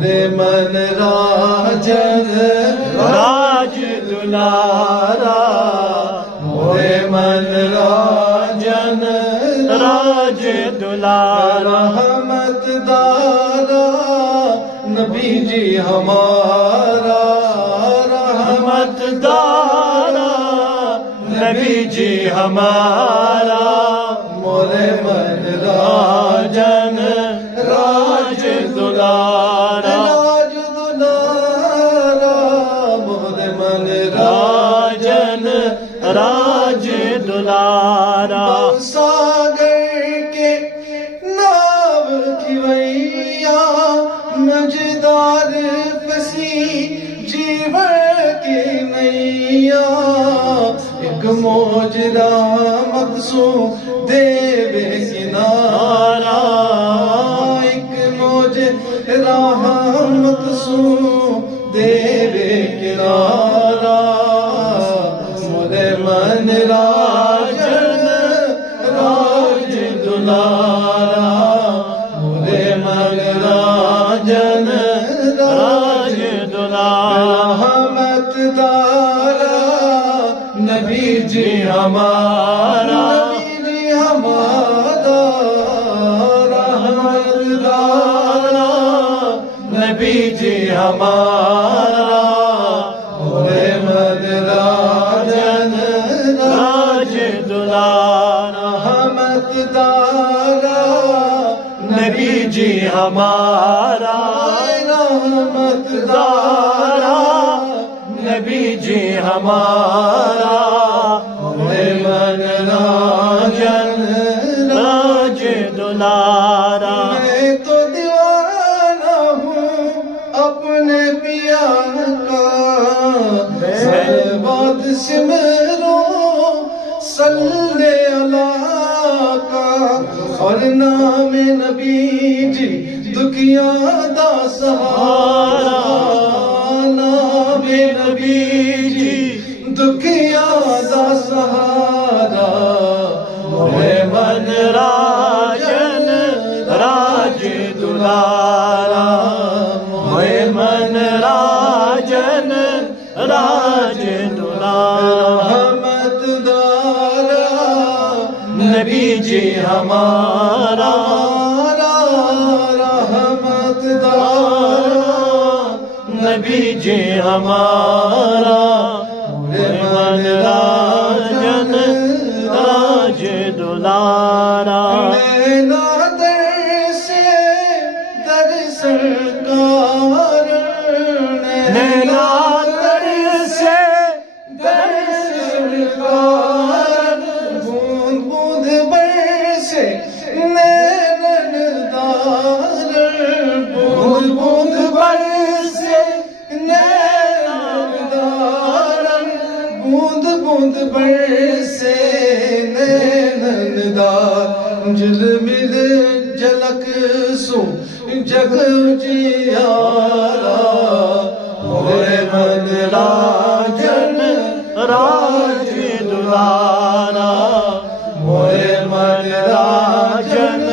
مورے من راجن راج دلارا مورے من راجن راج دلارا رحمت دارا نبی جی ہمارا رحمت دارا نبی جی ہمارا مورے من راجن راج دلارا راج دلارا مورے من راجن راج دلارا ساگر کے ناو کی ویا مجدار پسی جیور کی نیا ایک موج رحمت سو دے بے کنارا ایک موج رحمت سو دے بے کنارا مورے من راجن راج دلارا مورے من راجن راج دلارا رحمت دارا نبی جی ہمارا نبی جی ہمارا رحمت دارا نبی جی ہمارا مورے من راجن راج دلارا رحمت دارا نبی جی ہمارا رحمت دارا نبی جی ہمارا مورے من راجن راج دلارا میں تو دیوانہ ہوں اپنے پیا کا بات سمروں صلی اللہ کا اور نام نبی جی دکھیا دا سہارا نام نبی جی دکھیا دا سہارا مورے من راجن راج دلارا مورے من راجن راج دلارا رحمت دارا نبی جی ہمارا رحمت دارا نبی جی ہمارا مورے من راجن راج دلارا نینا در سے در سرکار نینا در سے در سرکار بوند بوند برسے نینن دار بوند بوند برسے نینن دار بوند بوند برسے نینن دار جل مل جلک سو جگ جیارا مورے من راجن راج دلارا مورے من راجن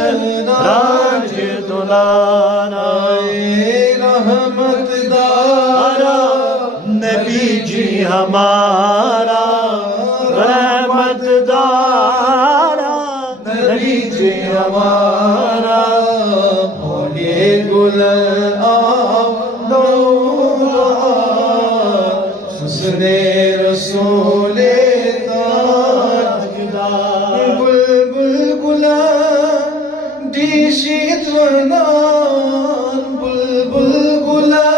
راج دلارا رحمت دارا نبی جی ہمارا رحمت دارا نبی جی ہمارا ہوگے گل حسن رسول تاجدار بلبل گلا دیشیت ونان بلبل گلا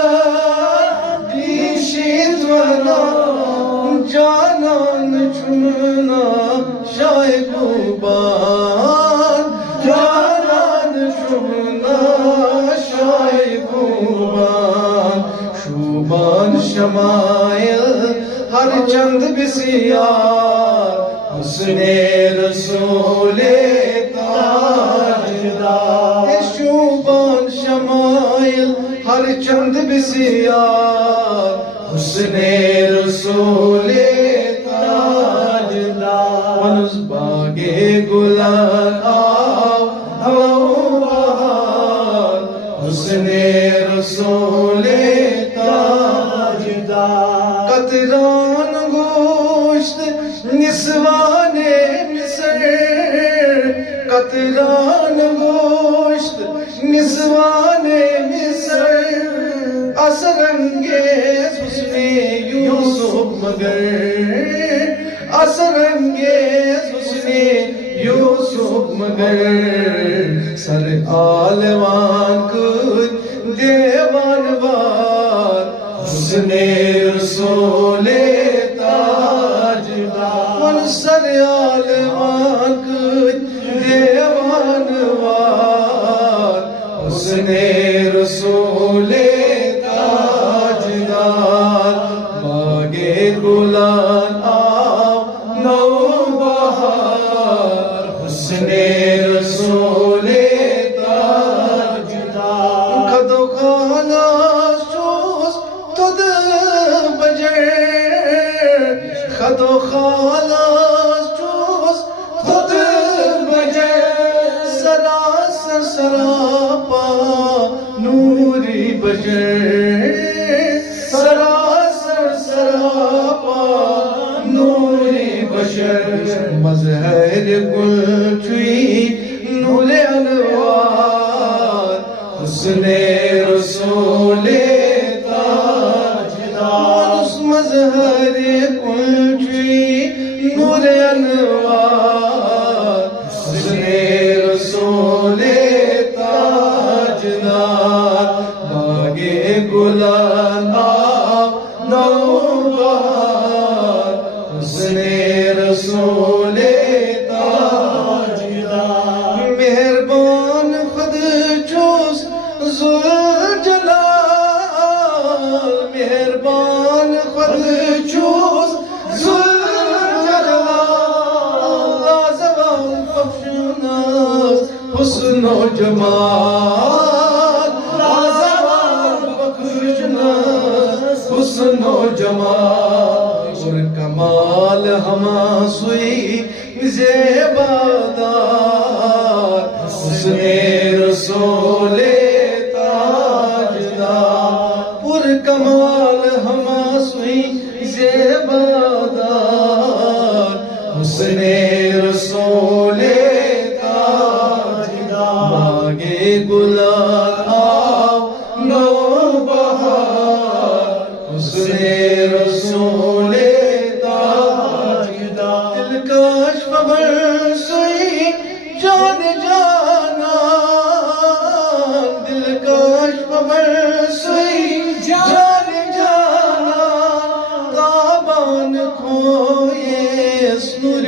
دیشیت ونان جانان چمنا شای قوبان جانان چمنا شای قوبان شوبان شمائل ہر چند بسیار حسن رسول تاجدار شوبان شمائل ہر چند بسیار حسن رسول تاجدار ونس باغے گلان آو بہار حسن رسول تاجدار قطران گوشت نسوان مصر قطران گوشت نسوان مصر اثر انگیز حسن یوسف مگر اثر انگیز حسن یوسف مگر سر آلوان کود دیوان وار حسن رسول تاجدار سر آلوان کود دیوان وار حسن رسول تاجدار باغ گلان آو نو بہار حسن رسول تاجدار خدو خانا شوز تد بجر خدو خانا شوز تد بجر سراسر سراپا نوری بجر سراسر سراپا نوری بشر مظہر گل چوئی نور انوار حسن رسول تاجدار اس مظہر گل چوئی نور انوار حسن رسول تاجدار باغ گلان آو نو بہار حسن رسول تاجدار مہربان خود چوز ذوالجلال مہربان خود چوز ذوالجلال لازوال بخشناس حسن و جمال لازوال بخشناس حسن و جمال اور کمال ہما سوئی زیبادار حسن رسول تاجدار پر کمال ہما سوئی زیبادار حسن رسول تاجدار باغ گلان آو نو بہار حسن رسول تاجدار دلکش خبر سوئی جان جانا دلکش خبر سوئی جان جانا تابان کھوئے اسنو